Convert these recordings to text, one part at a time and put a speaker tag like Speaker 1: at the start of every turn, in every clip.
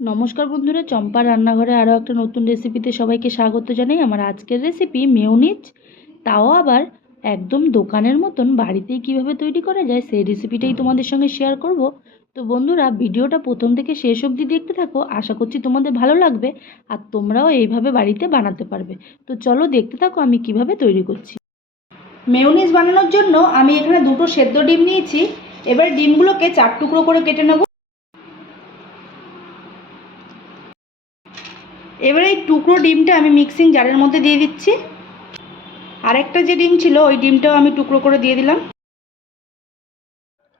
Speaker 1: নমস্কার বন্ধুরা চম্পা রান্নাঘরে আরও একটা নতুন রেসিপিতে সবাইকে স্বাগত জানাই। আমার আজকের রেসিপি মেয়োনিজ তাও আবার একদম দোকানের মতন বাড়িতেই কীভাবে তৈরি করা যায় সেই রেসিপিটাই তোমাদের সঙ্গে শেয়ার করব। তো বন্ধুরা, ভিডিওটা প্রথম থেকে শেষ অবধি দেখতে থাকো, আশা করছি তোমাদের ভালো লাগবে আর তোমরাও এইভাবে বাড়িতে বানাতে পারবে। তো চলো দেখতে থাকো আমি কীভাবে তৈরি করছি। মেয়োনিজ বানানোর জন্য আমি এখানে দুটো সেদ্ধ ডিম নিয়েছি, এবার ডিমগুলোকে চার টুকরো করে কেটে নেব। এবার এই টুকরো ডিমটা আমি মিক্সিং জারের মধ্যে দিয়ে দিচ্ছি। আরেকটা যে ডিম ছিল ওই ডিমটাও আমি টুকরো করে দিয়ে দিলাম।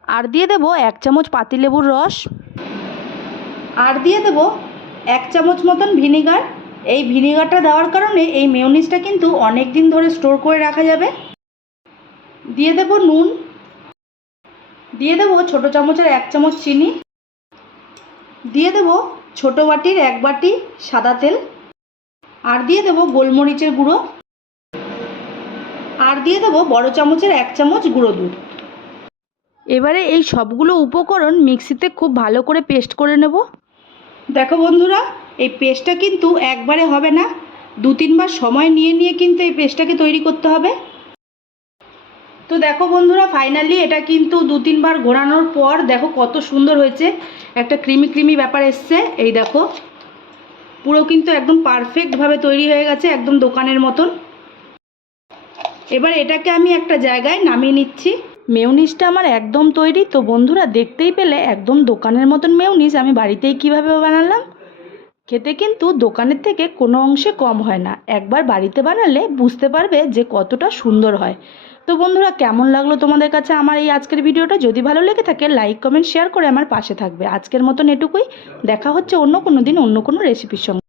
Speaker 1: আর দিয়ে দেব এক চামচ পাতিলেবুর রস। আর দিয়ে দেব এক চামচ মতন ভিনিগার। এই ভিনিগারটা দেওয়ার কারণে এই মেয়োনিজটা কিন্তু অনেক দিন ধরে স্টোর করে রাখা যাবে। দিয়ে দেব নুন। দিয়ে দেব ছোটো চামচের এক চামচ চিনি। দিয়ে দেব ছোটো বাটির এক বাটি সাদা তেল। আর দিয়ে দেব গোলমরিচের গুঁড়ো। আর দিয়ে দেব বড় চামচের এক চামচ গুঁড়ো দুধ। এবারে এই সবগুলো উপকরণ মিক্সিতে খুব ভালো করে পেস্ট করে নেব। দেখো বন্ধুরা, এই পেস্টটা কিন্তু একবারে হবে না। দু তিনবার সময় নিয়ে নিয়ে কিন্তু এই পেস্টটাকে তৈরি করতে হবে। তো দেখো বন্ধুরা ফাইনালি এটা কিন্তু দু তিনবার ঘোরানোর পর দেখো কত সুন্দর হয়েছে। একটা ক্রিমি ক্রিমি ব্যাপার এসছে, এই দেখো। পুরো কিন্তু একদম পারফেক্টভাবে তৈরি হয়ে গেছে, একদম দোকানের মতন। এবার এটাকে আমি একটা জায়গায় নামিয়ে নিচ্ছি। মেউনিসটা আমার একদম তৈরি, তো বন্ধুরা দেখতেই পেলে একদম দোকানের মতন মেউনিস। আমি বাড়িতেই কীভাবে বানালাম? খেতে কিন্তু দোকানের থেকে কোনো অংশে কম হয় না। একবার বাড়িতে বানালে বুঝতে পারবে যে কতটা সুন্দর হয়। তো বন্ধুরা, কেমন লাগল তোমাদের কাছে আমার এই আজকের ভিডিওটা? যদি ভালো লেগে থাকে লাইক কমেন্ট শেয়ার করে আমার পাশে থাকবে। আজকের মতন এটুকুই। দেখা হচ্ছে অন্য কোনো দিন অন্য কোনো রেসিপির সঙ্গে।